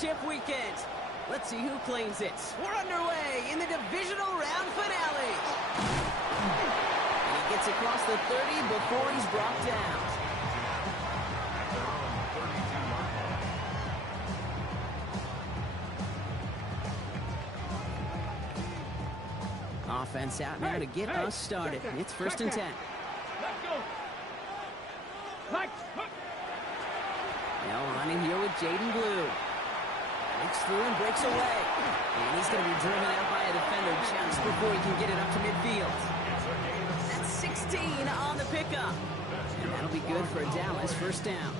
championship weekend. Let's see who claims it. We're underway in the divisional round finale. And he gets across the 30 before he's brought down. Offense out now to get us started. It's 1st and 10. Let's go. Now running here with Jaden Blue. Breaks through and breaks away. And he's going to be driven out by a defender just before he can get it up to midfield. That's 16 on the pickup. And that'll be good for a Dallas 1st down.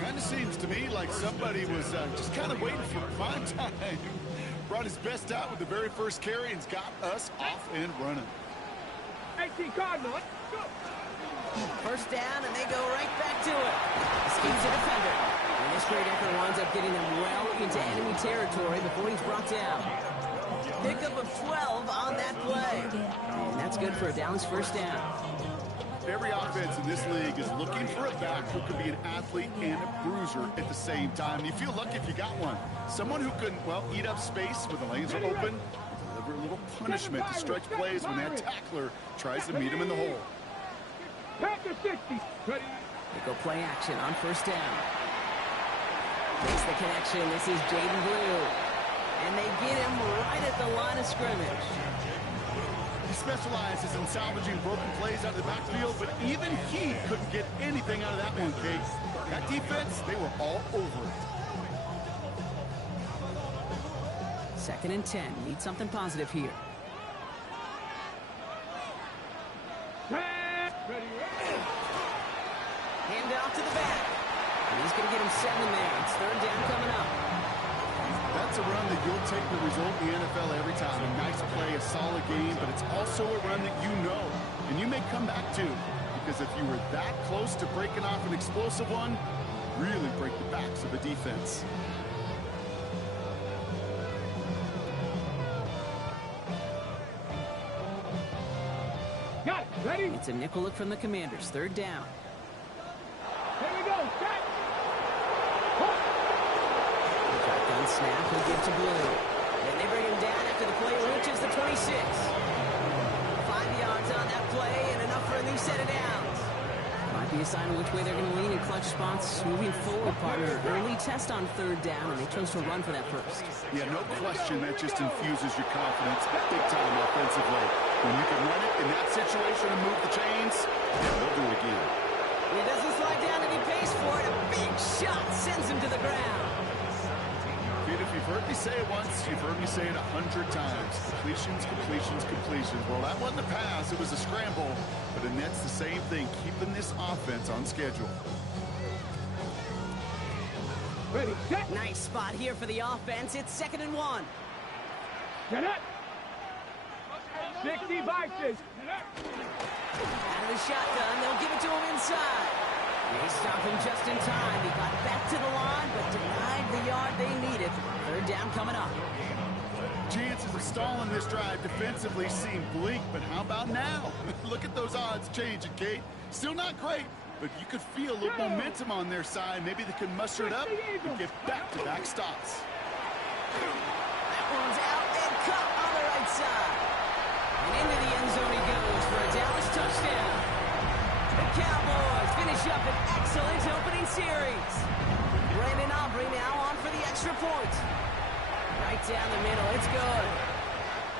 Kind of seems to me like somebody was just kind of waiting for prime time. Brought his best out with the very first carry and's got us off and running. 18 Cardinal, let's go. 1st down, and they go right back to it. Escapes a defender. And this great effort winds up getting them well into enemy territory before he's brought down. Pickup of 12 on that play. And that's good for a Dallas 1st down. Every offense in this league is looking for a back who can be an athlete and a bruiser at the same time. And you feel lucky if you got one. Someone who can, well, eat up space when the lanes are open, deliver a little punishment to stretch plays when that tackler tries to meet him in the hole. Pack to 60. Ready. They go play action on 1st down. Makes the connection. This is Jaden Blue. And they get him right at the line of scrimmage. He specializes in salvaging broken plays out of the backfield, but even he couldn't get anything out of that one, Kate. That defense, they were all over it. 2nd and 10. Need something positive here. Ready. Hand off to the back. And he's going to get him 7 there. It's 3rd down coming up. That's a run that you'll take the result in the NFL every time. A nice play, a solid game, but it's also a run that you know, and you may come back to, because if you were that close to breaking off an explosive one, really break the backs of a defense. Got it. Ready. It's a nickel look from the Commanders. 3rd down. Here we go. Set. Shotgun snap. He'll give to Blue. Then they bring him down after the play reaches the 26. 5 yards on that play and enough for a new set of downs. Might be a sign of which way they're going to lean in clutch spots moving forward, partner. Early test on 3rd down, and they chose to run for that first. Yeah, no question that just infuses your confidence big time offensively. When you can run it in that situation and move the chains, yeah, they'll do it again. He doesn't slide down and he pays for it. A big shot sends him to the ground. Kid, if you've heard me say it once, you've heard me say it 100 times. Completions, completions, completions. Well, that wasn't a pass. It was a scramble. But and that's the same thing, keeping this offense on schedule. Ready. Set. Nice spot here for the offense. It's 2nd and 1. Get it. 60 boxes. Out of the shotgun, they'll give it to him inside. They stop him just in time. He got back to the line, but denied the yard they needed. 3rd down coming up. Chances of stalling this drive defensively seem bleak, but how about now? Look at those odds changing, Kate. Still not great, but you could feel a little momentum on their side. Maybe they can muster it up and get back-to-back stops. That one's out and cut on the right side. And into the end zone he goes for a Dallas touchdown. The Cowboys finish up an excellent opening series. Brandon Aubrey now on for the extra point. Right down the middle, it's good.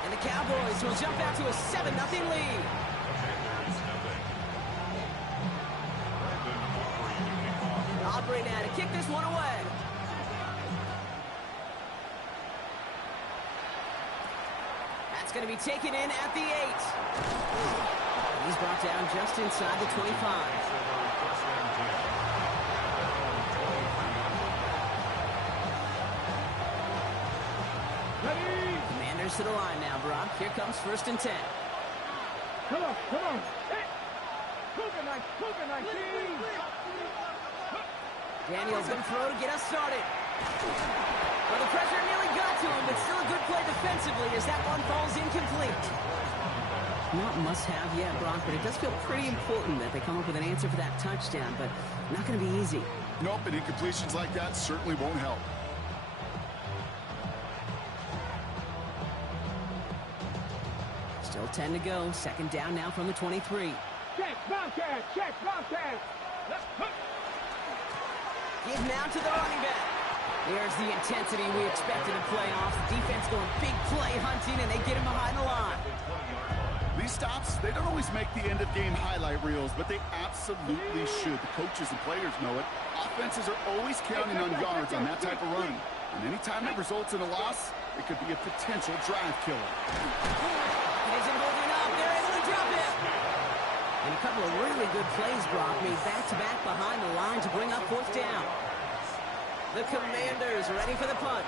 And the Cowboys will jump out to a 7-0 lead. Aubrey now to kick this one away. That's going to be taken in at the 8. He's brought down just inside the 25. Commanders to the line now, Brock. Here comes 1st and 10. Come on. Hey. Cougar night. Daniels going to throw to get us started. Well, the pressure nearly got to him, but still a good play defensively as that one falls incomplete. Not must-have yet, Brock, but it does feel pretty important that they come up with an answer for that touchdown, but not going to be easy. Nope, and incompletions like that certainly won't help. Still 10 to go. Second down now from the 23. Check, Bobcat, check, Bobcat. Let's put. Give now to the running back. There's the intensity we expected in playoffs. The defense going big play hunting, and they get him behind the line. These stops, they don't always make the end-of-game highlight reels, but they absolutely should. The coaches and players know it. Offenses are always counting on yards on that type of run. And anytime it results in a loss, it could be a potential drive killer. It isn't holding up. They're able to drop it. And a couple of really good plays, Brock, made back-to-back behind the line to bring up fourth down. The Commanders ready for the punt.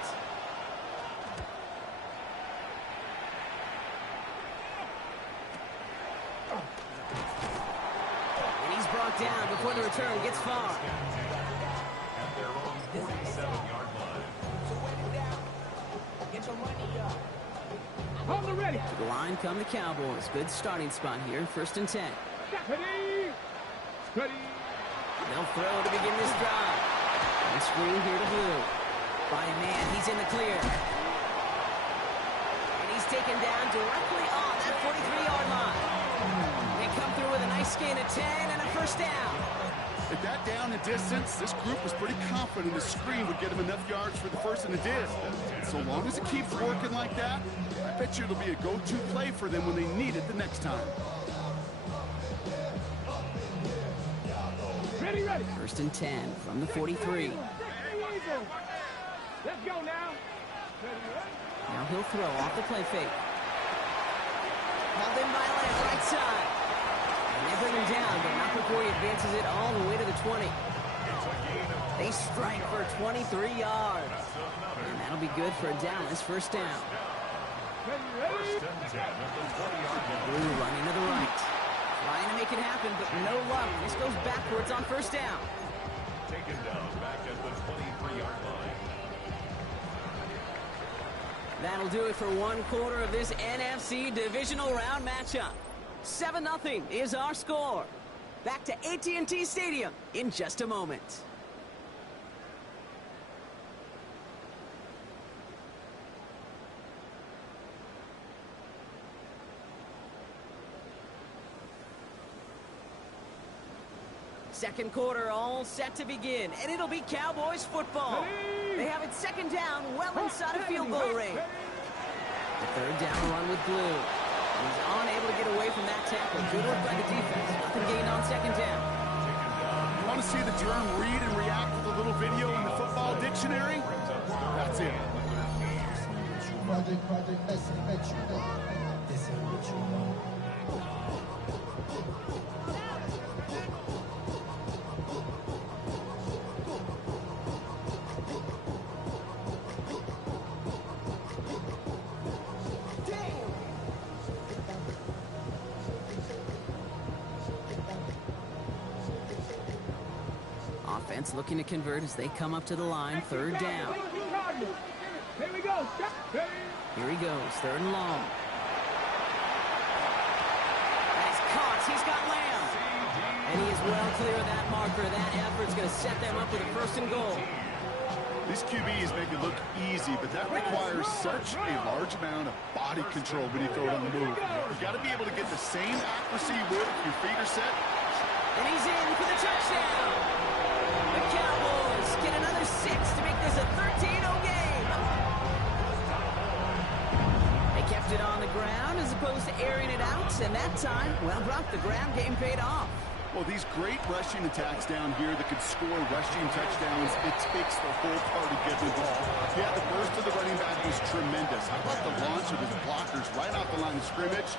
And he's brought down before the return gets far. At their own 47-yard line. Get your money up. Hold it ready. To the line come the Cowboys. Good starting spot here. First and 10. Steady. Steady. They'll throw to begin this drive. And screen here to Blue. By a man, he's in the clear. And he's taken down directly on that 43-yard line. They come through with a nice gain of 10 and a first down. At that down and distance, this group was pretty confident the screen would get them enough yards for the first and it did. So long as it keeps working like that, I bet you it'll be a go-to play for them when they need it the next time. Ready, ready. First and 10 from the 43. Let's go now. Now he'll throw off the play fake. Held in by Lamb, right side. And they bring him down, but not before he advances it all the way to the 20. They strike for 23 yards. And that'll be good for a Dallas first down. First and 10 at the 20-yard line. Blue running to the right. Trying to make it happen, but no luck. This goes backwards on first down. Taken down back at the 23-yard line. That'll do it for one quarter of this NFC divisional round matchup. 7-0 is our score. Back to AT&T Stadium in just a moment. Second quarter all set to begin, and it'll be Cowboys football. They have it second down, well inside of field goal range. The third down run with Blue. He's unable to get away from that tackle. Good work by the defense. Nothing gained on second down. You want to see the term read and react with a little video in the football dictionary? That's it. Project, this ain't what you know. This ain't what you know. Offense looking to convert as they come up to the line. Third down. Here we go. Here he goes. Third and long. Nice caught. He's got Lamb. And he is well clear of that marker. That effort's going to set them up with a first and goal. These QBs make it look easy, but that requires such a large amount of body control when you throw it on the move. You've got to be able to get the same accuracy you would if your feet are set. And he's in for the touchdown. The Cowboys get another 6 to make this a 13-0 game. They kept it on the ground as opposed to airing it out, and that time, well, Brock, the ground game paid off. Well, these great rushing attacks down here that could score rushing touchdowns, it takes the whole party getting involved. Yeah, the burst of the running back was tremendous. How about the launch of his blockers right off the line of scrimmage?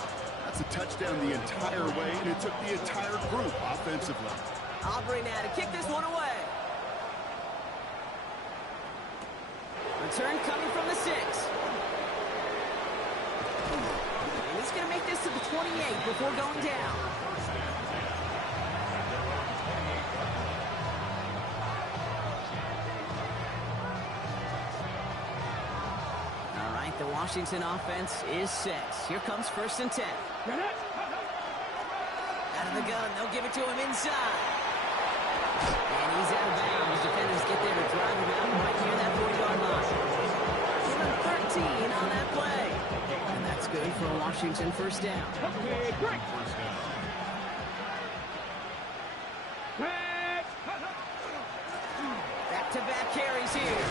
That's a touchdown the entire way, and it took the entire group offensively. Aubrey now to kick this one away. Return coming from the 6. And he's going to make this to the 28 before going down. All right, the Washington offense is set. Here comes first and 10. Out of the gun, they'll give it to him inside. And he's out of bounds. Defenders get there to drive him out right near that 40-yard line. 13 on that play. And that's good for a Washington Washington first down. Okay, break. Back-to-back carries here.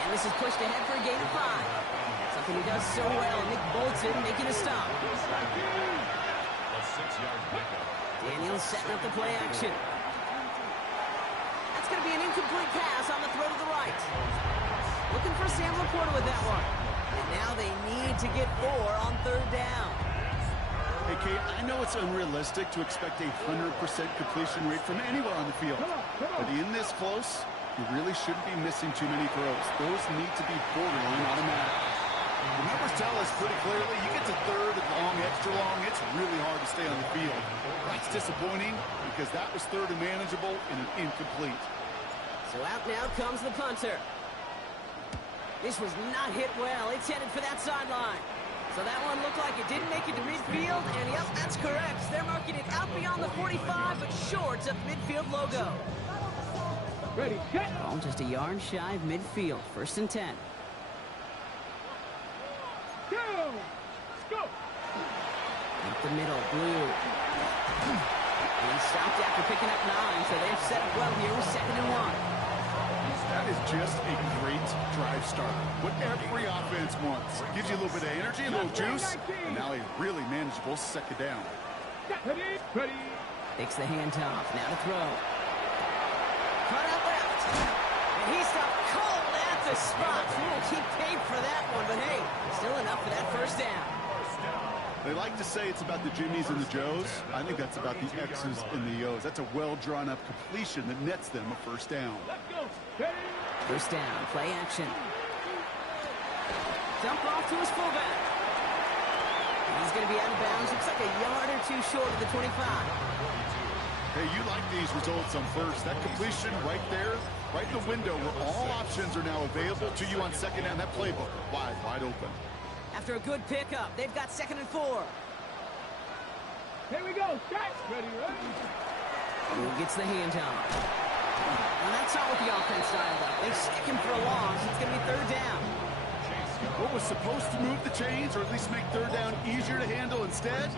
And this is pushed ahead for a gain of 5. Something he does so well. Nick Bolton making a stop. A 6-yard pickup. Daniels setting up the play action. That's going to be an incomplete pass on the throw to the right. Looking for Sam Laporta with that one. And now they need to get 4 on third down. Hey, Kate, I know it's unrealistic to expect a 100% completion rate from anywhere on the field. But in this close, you really shouldn't be missing too many throws. Those need to be borderline automatic. The numbers tell us pretty clearly, you get to third and long, extra long, it's really hard to stay on the field. That's disappointing because that was third and manageable and an incomplete. So out now comes the punter. This was not hit well. It's headed for that sideline. So that one looked like it didn't make it to midfield, and yep, that's correct. They're marking it out beyond the 45, but short of midfield logo. Ready, set. Ball just a yard shy of midfield. First and 10. Go. Let's go. Up the middle, Blue. And he stopped after picking up 9, so they've set up well here with 2nd and 1. That is just a great drive starter. What every offense wants. Gives you a little bit of energy, a little juice, and now a really manageable 2nd down. Ready, ready. Takes the handoff. Now to throw. Cut out left. And he stopped cold at the spot. We'll keep paid for that one, but hey, still enough for that first down. They like to say it's about the Jimmies and the Joes. I think that's about the X's and the O's. That's a well-drawn-up completion that nets them a first down. Let's go. Ready. First down, play action. Dump off to his fullback. He's going to be out of bounds. Looks like a yard or 2 short of the 25. Hey, you like these results on first. That completion right there, right in the window where all options are now available to you on 2nd down. That playbook wide open. After a good pickup, they've got 2nd and 4. Here we go. Set. Ready, ready. Who gets the handoff? And that's not what the offense styled up. They stick him for a loss. It's going to be 3rd down. What was supposed to move the chains or at least make 3rd down easier to handle instead?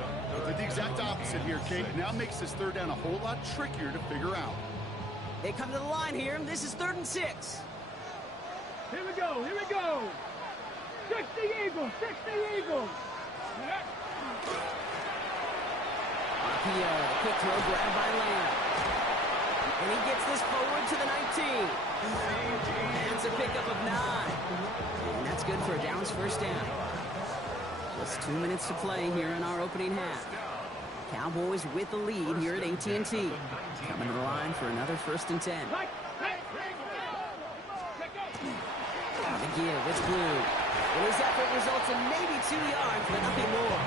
Did the exact opposite here, Kate. Now makes this 3rd down a whole lot trickier to figure out. They come to the line here. This is 3rd and 6. Here we go. Here we go. 60 Eagles. 60 Eagles. RPO, the quick throw grabbed by Lamb. And he gets this forward to the 19. That's a pickup of 9. And that's good for a Dallas first down. Just 2 minutes to play here in our opening half. Cowboys with the lead here at AT&T. Coming to the line for another 1st and 10. The give, it's Blue. And his effort results in maybe 2 yards, but nothing more.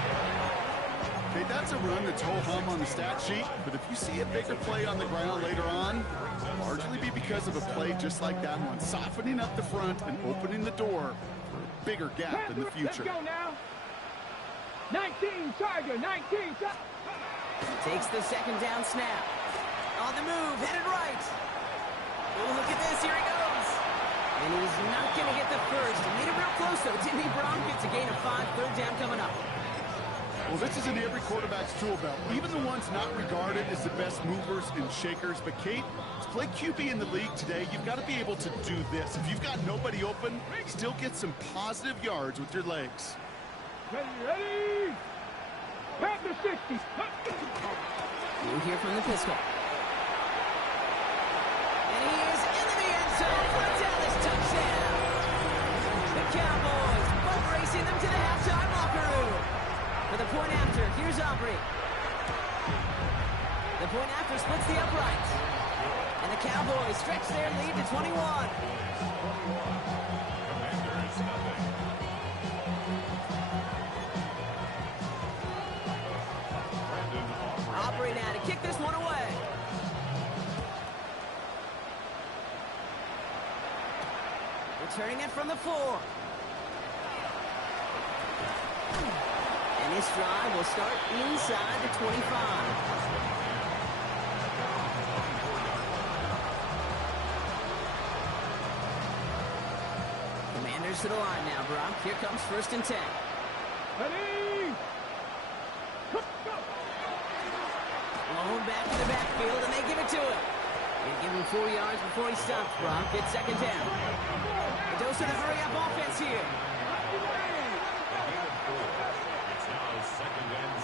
Okay, that's a run that's ho-hum on the stat sheet, but if you see a bigger play on the ground later on, it'll largely be because of a play just like that one, softening up the front and opening the door for a bigger gap in the future. Let's go now. 19 Tiger, 19 Tiger. Takes the 2nd down snap. On the move, headed right. Oh, look at this, here he goes. And he's not going to get the first. He made it real close, though, didn't he, Brown? Gets a gain of 5, 3rd down coming up. Well, this is in every quarterback's tool belt, even the ones not regarded as the best movers and shakers. But, Kate, to play QB in the league today, you've got to be able to do this. If you've got nobody open, still get some positive yards with your legs. Ready, ready. Panther 60. You hear from the pistol. And he is into the end zone for a Dallas touchdown. The Cowboys both racing them to the halftime locker room. For the point after, here's Aubrey. The point after splits the uprights. And the Cowboys stretch their lead to 21. Aubrey now to kick this one away. Returning it from the 4. And this drive will start inside the 25. Commanders to the line now, Brock. Here comes 1st and 10. Ready? Go! Blown back to the backfield, and they give it to him. They give him 4 yards before he stops, Brock. It's second down. A dose of the hurry-up offense here. It's now second and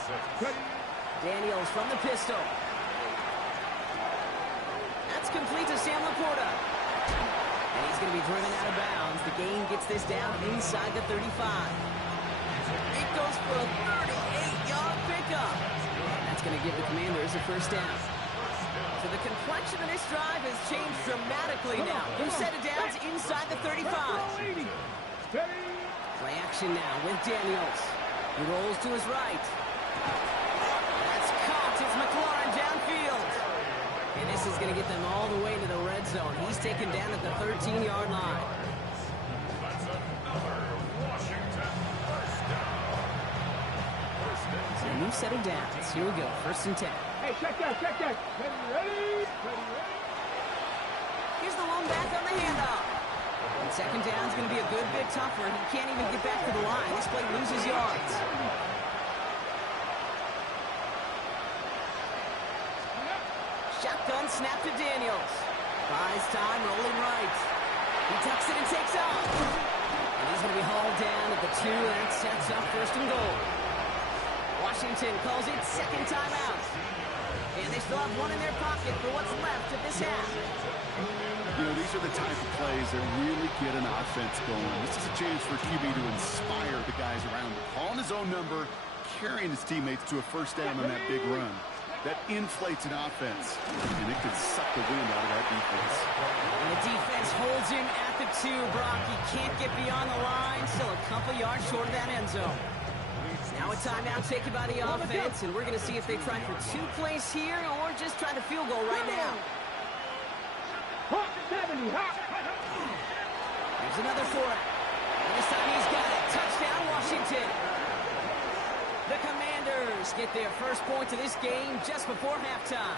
6. Daniels from the pistol. That's complete to Sam Laporta. And he's going to be driven out of bounds. The gain gets this down inside the 35. It goes for a 38-yard pickup. That's going to give the Commanders a first down. So the complexion of this drive has changed dramatically now. New set of downs inside the 35. Play action now with Daniels. He rolls to his right. That's caught. It's McLaurin downfield. And this is going to get them all the way to the red zone. He's taken down at the 13-yard line. That's another Washington first down. So a new set of downs. Here we go. First and 10. Hey, check that. Ready? Here's the lone back on the handoff. And second down's going to be a good bit tougher. He can't even get back to the line. This play loses yards. Shotgun snap to Daniels. Buys time, rolling right. He tucks it and takes off. And he's going to be hauled down at the 2, and that sets up first and goal. Washington calls it second timeout. And they still have one in their pocket for what's left of this half. You know, these are the type of plays that really get an offense going. This is a chance for QB to inspire the guys around him. Calling his own number, carrying his teammates to a first down on that big run. That inflates an offense, and it can suck the wind out of that defense. And the defense holds him at the 2, Brock. He can't get beyond the line. Still a couple yards short of that end zone. Now a timeout taken by the offense, and we're going to see if they try for 2 plays here or just try the field goal right now. 70. Here's another for it. And this time he's got it. Touchdown, Washington. The Commanders get their first points of this game just before halftime.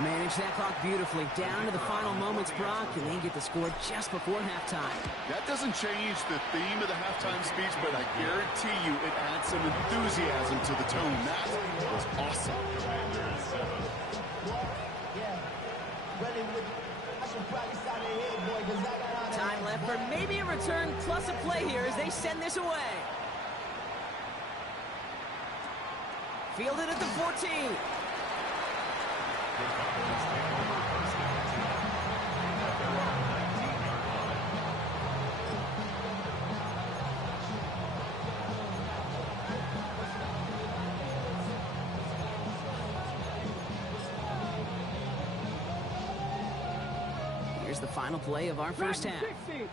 Manage that clock beautifully down to the final moments, Brock, and they get the score just before halftime. That doesn't change the theme of the halftime speech, but I guarantee you it adds some enthusiasm to the tone. That was awesome. Time left for maybe a return plus a play here as they send this away. Fielded at the 14. Here's the final play of our first half. 60.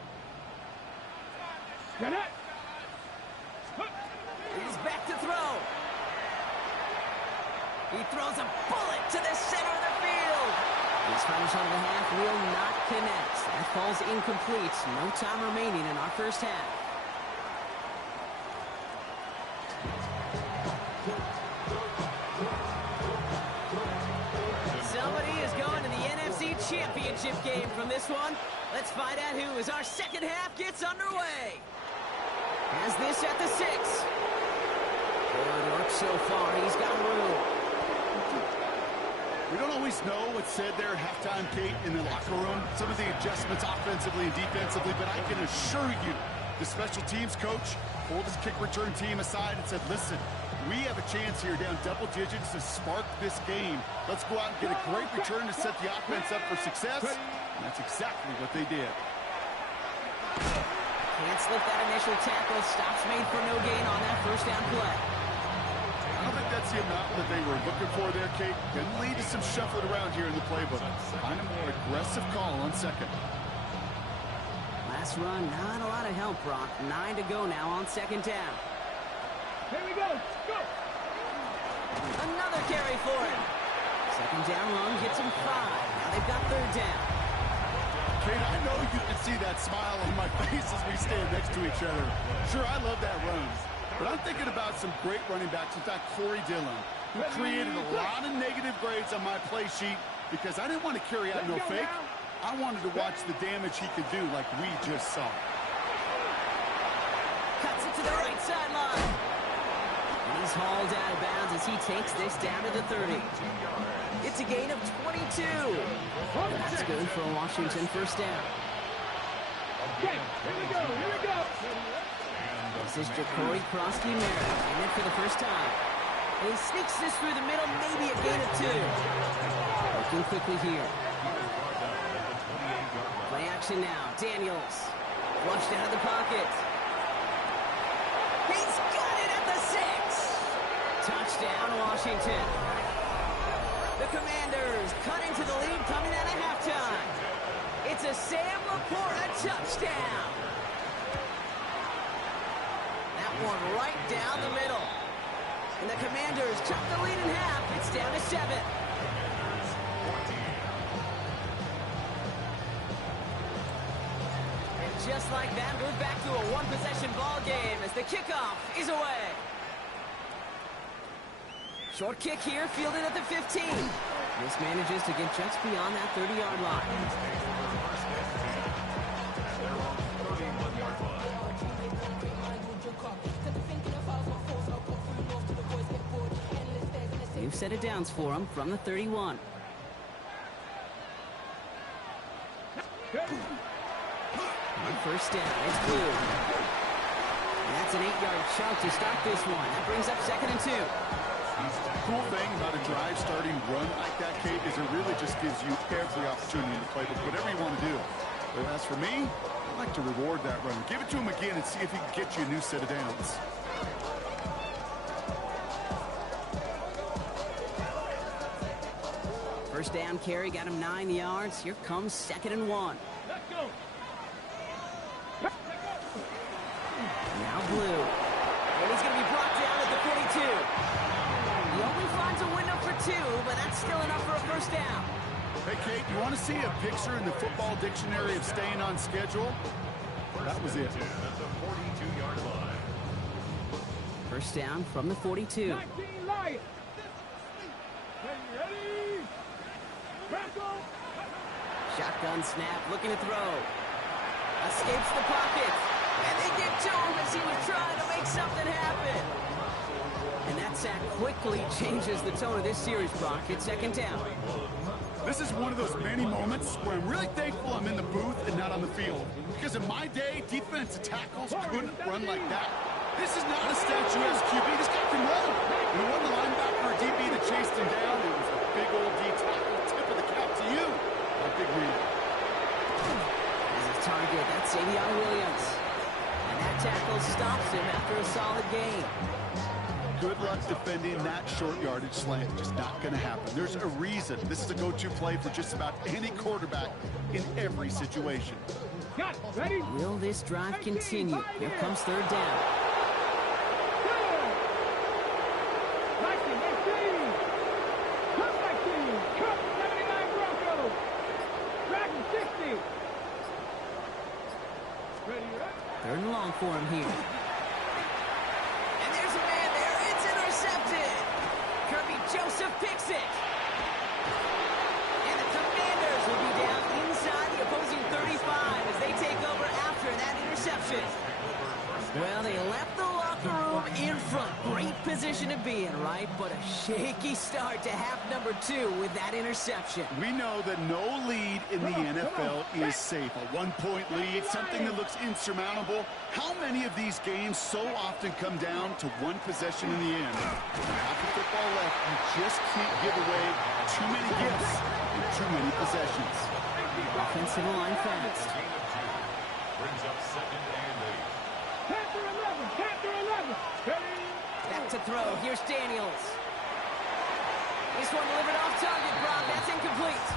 Get it. He's back to throw. He throws a bullet to the center of the field. His final shot of the half will not connect. That falls incomplete. No time remaining in our first half. Somebody is going to the NFC Championship game from this one. Let's find out who as our second half gets underway. Has this at the 6. Good work so far. He's got room. We don't always know what's said there at halftime, Kate, in the locker room. Some of the adjustments offensively and defensively, but I can assure you the special teams coach pulled his kick return team aside and said, listen, we have a chance here down double digits to spark this game. Let's go out and get a great return to set the offense up for success. And that's exactly what they did. Can't slip that initial tackle. Stops made for no gain on that first down play. I don't think that's the amount that they were looking for there, Kate. Can lead to some shuffling around here in the playbook. Find a more aggressive call on second. Last run, not a lot of help, Brock. 9 to go now on second down. Here we go. Go. Another carry for him. Second down run gets him 5. Now they've got third down. Kate, I know you can see that smile on my face as we stand next to each other. Sure, I love that run. But I'm thinking about some great running backs. In fact, Corey Dillon, who created a lot of negative grades on my play sheet because I didn't want to carry out no fake. I wanted to watch the damage he could do like we just saw. Cut to the right sideline. And he's hauled out of bounds as he takes this down to the 30. It's a gain of 22. That's good for a Washington first down. Okay, here we go, here we go. This is Ja'Cory Krosky-Merritt in it for the first time. And he sneaks this through the middle, maybe a gain of 2. Looking quickly here. Play action now. Daniels. Flushed out of the pocket. He's got it at the 6. Touchdown, Washington. The Commanders cut into the lead coming out of halftime. It's a Sam Laporta touchdown. That one right down the middle. And the Commanders cut the lead in half. It's down to 7. And just like that, we're back to a one-possession ball game as the kickoff is away. Short kick here, fielded at the 15. This manages to get just beyond that 30-yard line. New set of downs for him from the 31. And first down, it's Blue. And that's an 8-yard chunk to start this one. That brings up 2nd and 2. Cool thing about a drive starting run like that, Kate, is it really just gives you every opportunity to play with whatever you want to do. But as for me, I'd like to reward that run. Give it to him again and see if he can get you a new set of downs. First down carry got him 9 yards. Here comes 2nd and 1. Let's go. Now Blue. And he's going to be brought down at the 42. He only finds a window for 2, but that's still enough for a first down. Hey, Kate, you want to see a picture in the football dictionary of staying on schedule? That was it. First down from the 42. 19 Lions. Ready? Tackle. Shotgun snap, looking to throw. Escapes the pocket. And they get to him as he was trying to make something happen. And that sack quickly changes the tone of this series, Brock. It's 2nd down. This is one of those many moments where I'm really thankful I'm in the booth and not on the field. Because in my day, defensive tackles couldn't run like that. This is not a statuesque QB. This guy can run. And it wasn't the linebacker or DB that chased him down. It was a big old D tackle. Tip of the cap to you, my big man. As his target, that's Savion Williams. And that tackle stops him after a solid gain. Good luck defending that short yardage slant. Just not going to happen. There's a reason. This is a go-to play for just about any quarterback in every situation. Got it. Ready? Will this drive continue? Here comes 3rd down. 19. Come 19. Come 79 Broncos. Dragon 60. Ready? 3rd and long for him here. And there's a man there. It's intercepted. Kirby Joseph picks it. And the Commanders will be down inside the opposing 35 as they take over after that interception. Well, they left the locker room in front. Great position to be in, right? But a shaky start to half number 2 with that interception. We know that no lead in the NFL is safe. A one-point lead, something that looks insurmountable. How many of these games so often come down to one possession in the end? With half the football left, you just can't give away too many gifts and too many possessions. Offensive line fast. Brings up 2nd and 8. Panther 11. Panther 11. Ready? Back to throw. Here's Daniels. This one delivered off target, Brock. That's incomplete.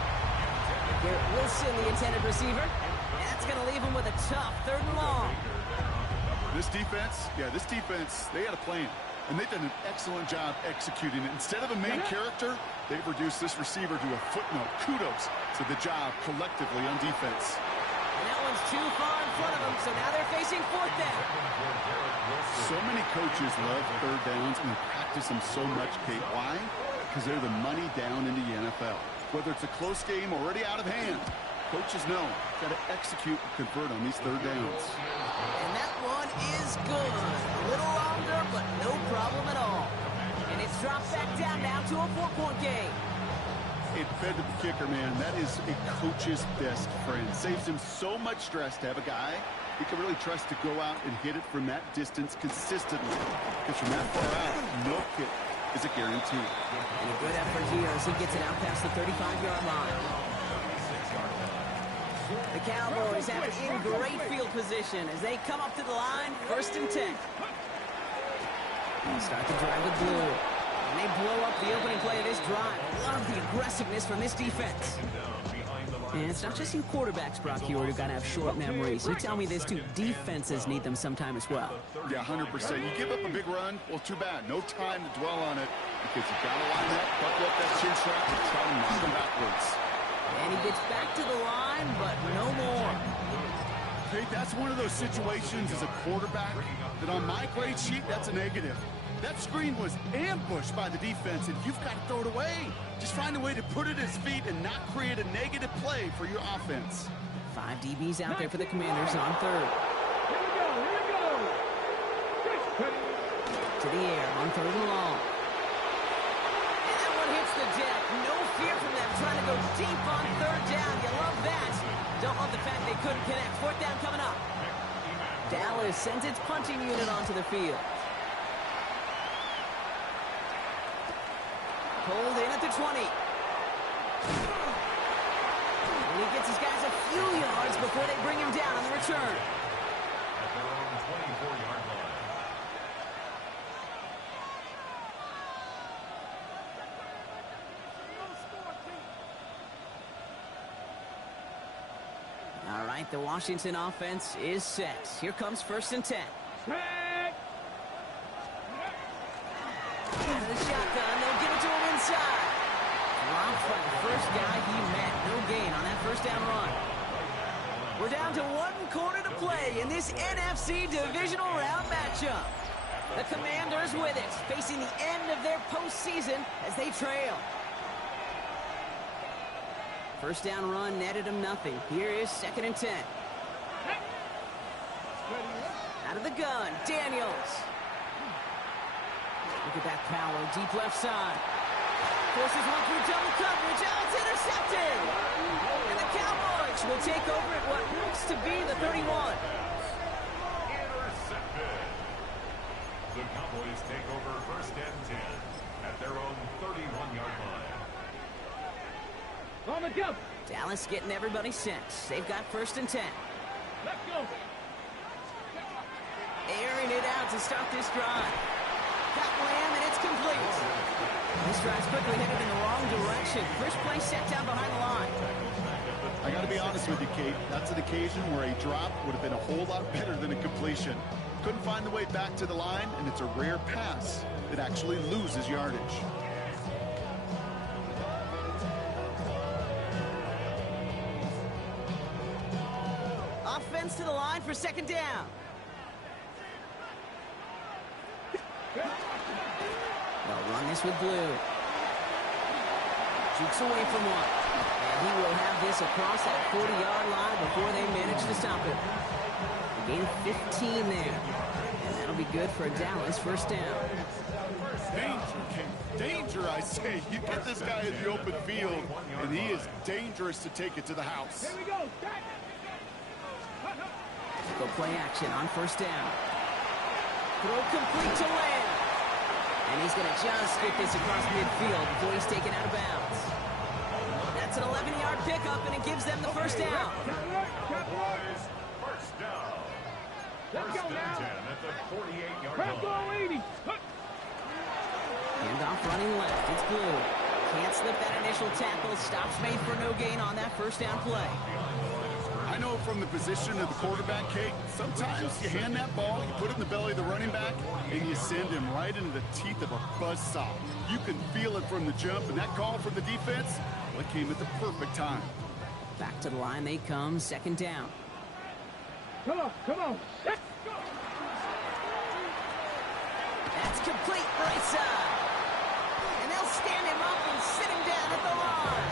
Garrett Wilson, the intended receiver. And that's going to leave him with a tough 3rd and long. This defense, they had a plan. And they've done an excellent job executing it. Instead of a main character, they've reduced this receiver to a footnote. Kudos to the job collectively on defense. And that one's too far in front of them, so now they're facing 4th down. So many coaches love 3rd downs and they practice them so much, Kate. Why? Because they're the money down in the NFL. Whether it's a close game already out of hand, coaches know got to execute and convert on these 3rd downs. And that one is good. A little longer, but no problem at all. And it's dropped back down now to a 4-point game. It fed to the kicker, man. That is a coach's best friend. Saves him so much stress to have a guy he can really trust to go out and hit it from that distance consistently. Because from that far out, no kick is a guarantee. And a good effort here as he gets it out past the 35-yard line. The Cowboys have it in great field position as they come up to the line, 1st and 10. They start the drive with blue. And they blow up the opening play of this drive. Love the aggressiveness from this defense. And it's not just you quarterbacks, Brock Hewitt, who got to have short memories. You tell me this too, defenses need them sometime as well. Yeah, 100%. You give up a big run, well, too bad. No time to dwell on it because you got to line up, buckle up that chin strap, and try to knock them backwards. And he gets back to the line, but no more. Okay, that's one of those situations as a quarterback that on my grade sheet, that's a negative. That screen was ambushed by the defense, and you've got to throw it away. Just find a way to put it at his feet and not create a negative play for your offense. 5 DBs out there for the Commanders on 3rd. Here we go, here we go. To the air on 3rd and long. And that one hits the deck. No fear from them trying to go deep on 3rd down. You love that. Don't love the fact they couldn't connect. 4th down coming up. Dallas sends its punching unit onto the field. Pulled in at the 20. And he gets his guys a few yards before they bring him down on the return. At their own 24-yard line. All right, the Washington offense is set. Here comes 1st and 10. Out of the shotgun, they'll give it to him inside. Dropped by the first guy he met. No gain on that 1st down run. We're down to 1 quarter to play in this NFC divisional round matchup. The Commanders with it, facing the end of their postseason as they trail. 1st down run netted him nothing. Here is 2nd and 10. Out of the gun, Daniels. Look at that power, deep left side. Forces one through double coverage. Oh, it's intercepted! And the Cowboys will take over at what looks to be the 31. Intercepted. The Cowboys take over 1st and 10 at their own 31-yard line. On the go. Dallas getting everybody set. They've got 1st and 10. Let's go. Airing it out to start this drive. Got Lamb, and it's complete. This drive's quickly headed in the wrong direction. First play set down behind the line. I got to be honest with you, Kate. That's an occasion where a drop would have been a whole lot better than a completion. Couldn't find the way back to the line, and it's a rare pass that actually loses yardage. Offense to the line for 2nd down. They'll run this with blue. Jukes away from one. And he will have this across that 40-yard line before they manage to stop it. A gain of 15 there. And that'll be good for Dallas 1st down. Danger, Kate. Danger, I say. You get this guy in the open field, and he is dangerous to take it to the house. Here we go. Go play action on 1st down. Throw complete to Lamb. And he's going to just get this across midfield before he's taken out of bounds. That's an 11-yard pickup, and it gives them the 1st down. Cowboys, 1st down. Let's go 1st and now. 10 at the 48-yard Let's go, line. 80. Handoff running left. It's blue. Can't slip that initial tackle. Stops made for no gain on that 1st down play. I know from the position of the quarterback, Kate, sometimes you hand that ball, you put it in the belly of the running back, and you send him right into the teeth of a buzzsaw. You can feel it from the jump, and that call from the defense, well, it came at the perfect time. Back to the line they come, 2nd down. Come on, come on. Let's go. That's complete right side. And they'll stand him up and sit him down at the line.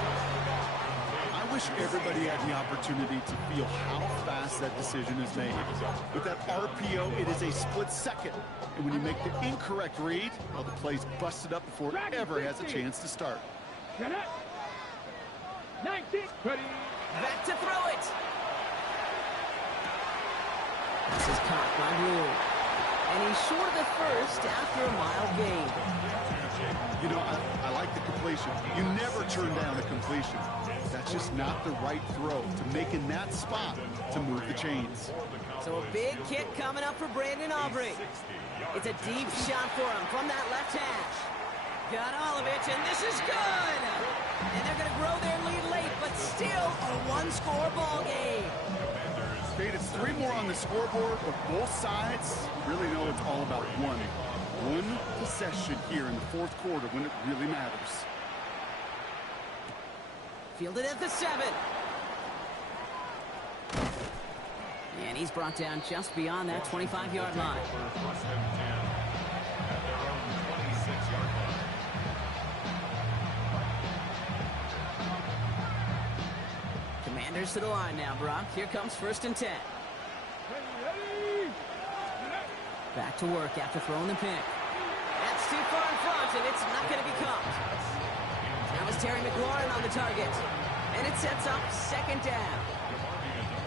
I wish everybody had the opportunity to feel how fast pass that decision is made. With that RPO, it is a split second. And when you make the incorrect read, well, the play's busted up before it ever has a chance to start. Get it. 19. Ready. Back to throw it. This is caught by Blue. And he's short of the first after a mild gain. You know, I like the completion. You never turn down a completion. That's just not the right throw to make in that spot to move the chains. So a big kick coming up for Brandon Aubrey. It's a deep shot for him from that left hash. Got Olovich, and this is good! And they're going to grow their lead late, but still a one-score ball game. Kate, it's 3 more on the scoreboard, but both sides really know it's all about one possession here in the fourth quarter when it really matters. Fielded at the 7. And he's brought down just beyond that 25-yard line. First and 10 at their own 26-yard line. Commanders to the line now, Brock. Here comes 1st and 10. Ready. Back to work after throwing the pick. That's too far in front, and it's not going to be caught. Now it's Terry McLaurin on the target. And it sets up 2nd down.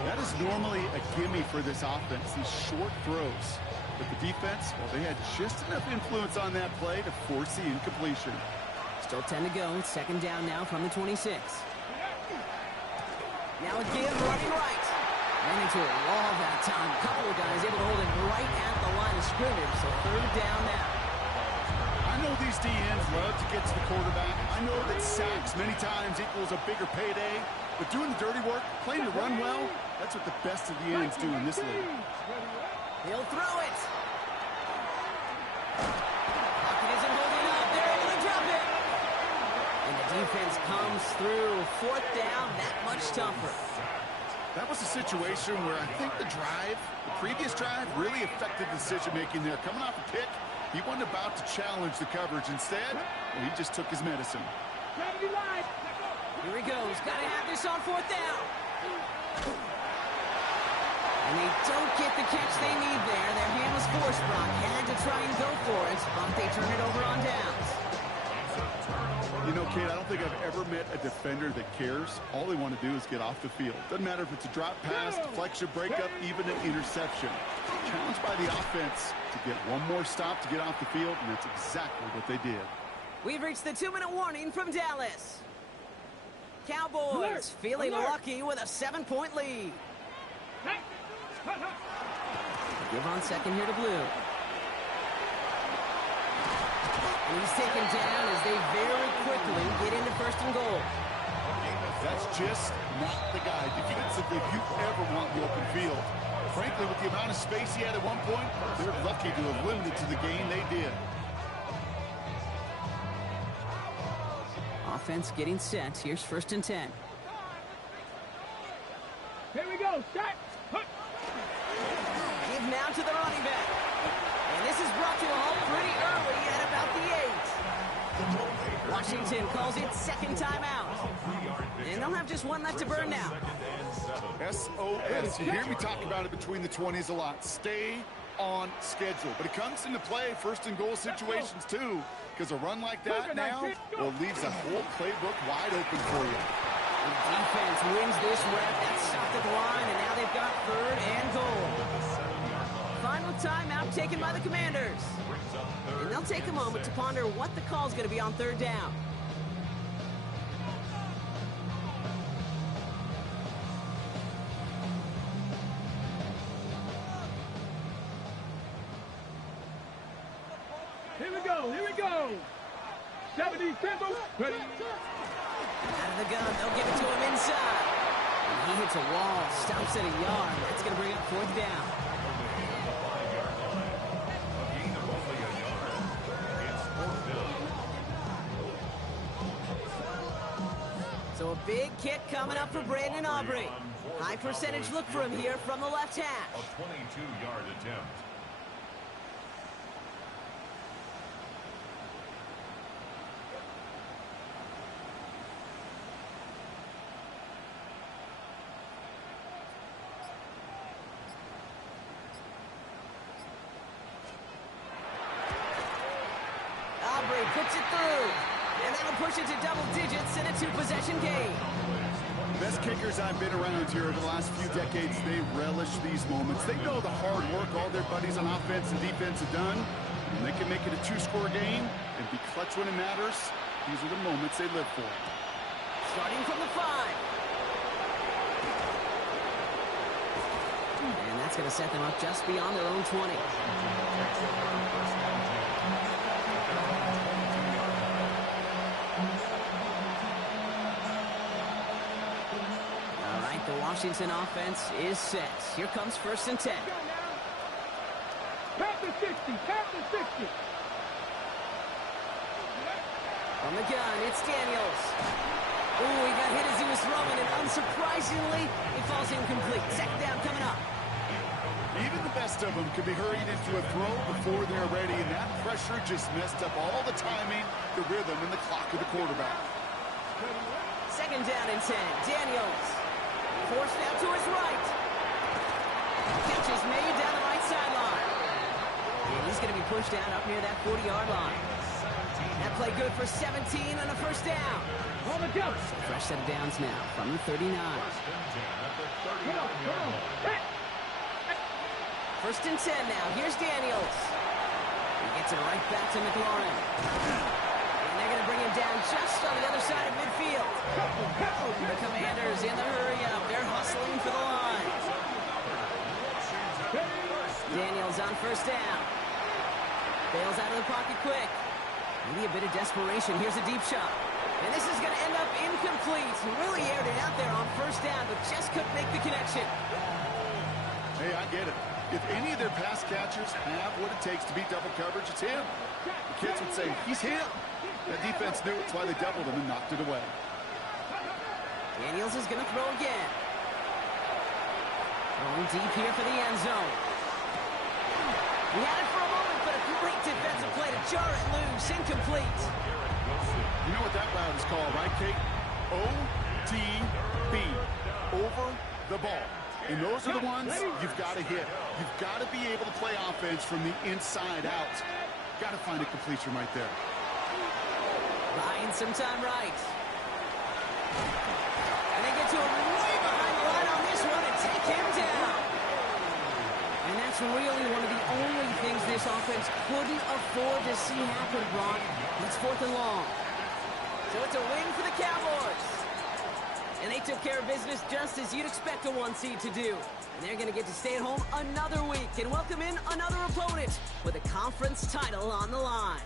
That is normally a gimme for this offense, these short throws. But the defense, well, they had just enough influence on that play to force the incompletion. Still 10 to go. 2nd down now from the 26. Now again, running right. Ran into a wall that time. A couple of guys able to hold it right at the line of scrimmage. So 3rd down now. I know these DNs love to get to the quarterback. I know that sacks many times equals a bigger payday. But doing the dirty work, playing to run well, that's what the best of the ends do in this league. He'll throw it. Pocket isn't holding up. They're able to drop it. And the defense comes through. 4th down, that much tougher. That was a situation where I think the previous drive, really affected the decision-making there. Coming off a pick, he wasn't about to challenge the coverage. Instead, well, he just took his medicine. Here he goes. Got to have this on 4th down. And they don't get the catch they need there. Their hand was forced, Brock. Had to try and go for it, but they turn it over on downs. You know, Kate, I don't think I've ever met a defender that cares. All they want to do is get off the field. Doesn't matter if it's a drop pass, deflection, breakup, even an interception. Challenged by the offense to get one more stop to get off the field, and that's exactly what they did. We've reached the 2-minute warning from Dallas. Cowboys feeling lucky with a 7-point lead. Give on 2nd here to Blue. And he's taken down as they very quickly get into 1st and goal. That's just not the guy defensively if you ever want the open field. Frankly, with the amount of space he had at one point, they're lucky to have limited to the gain they did. Offense getting set. Here's 1st and 10. Here we go. Set. Give now to the running back. And this is brought to a halt pretty early at about the 8. Washington calls it 2nd timeout. And they'll have just one left to burn now. SOS. You hear me talk about it between the 20s a lot. Stay on schedule. But it comes into play 1st and goal situations too. Because a run like that now, well, leaves a whole playbook wide open for you. The defense wins this rep. That's stopped at the line, and now they've got 3rd and goal. Final timeout taken by the Commanders. And they'll take a moment to ponder what the call's going to be on 3rd down. Here we go. 70 seconds. Ready. Out of the gun, they'll give it to him inside. And he hits a wall, stops at a yard. That's going to bring up 4th down. So a big kick coming up for Brandon Aubrey. High percentage look for him here from the left hash. A 22-yard attempt. puts it through. And that'll push it to double digits in a 2-possession game. Best kickers I've been around here over the last few decades, they relish these moments. They know the hard work all their buddies on offense and defense have done. And they can make it a 2-score game and be clutch when it matters. These are the moments they live for. Starting from the 5. And that's going to set them up just beyond their own 20. All right, the Washington offense is set. Here comes 1st and 10. Count the 60, count the 60. From the gun, it's Daniels. Ooh, he got hit as he was throwing, and unsurprisingly, he falls incomplete. 2nd down coming up. Even the best of them can be hurried into a throw before they're ready, and that pressure just messed up all the timing, the rhythm, and the clock of the quarterback. 2nd down and 10. Daniels. Forced out to his right. Catch is made down the right sideline. And he's going to be pushed down up near that 40-yard line. That play good for 17 on a 1st down. On the go. Fresh set of downs now from the 39. Come on, come on. Hey. 1st and 10 now. Here's Daniels. He gets it right back to McLaurin. And they're going to bring him down just on the other side of midfield. The Commanders in the hurry-up. They're hustling for the line. Daniels on 1st down. Bails out of the pocket quick. Maybe a bit of desperation. Here's a deep shot. And this is going to end up incomplete. Really aired it out there on 1st down, but just couldn't make the connection. Hey, I get it. If any of their pass catchers have what it takes to beat double coverage, it's him. The kids would say, he's him. That defense knew it's why they doubled him and knocked it away. Daniels is going to throw again. Throwing deep here for the end zone. He had it for a moment, but a great defensive play to jar it loose. Incomplete. You know what that route is called, right, Kate? OTB. Over the ball. And those are the ones you've got to hit. You've got to be able to play offense from the inside out. Got to find a completion right there. Buying some time right. And they get to him way behind the line on this one and take him down. And that's really one of the only things this offense couldn't afford to see happen, Brock. It's 4th and long. So it's a win for the Cowboys. And they took care of business just as you'd expect a 1 seed to do. And they're going to get to stay at home another week and welcome in another opponent with a conference title on the line.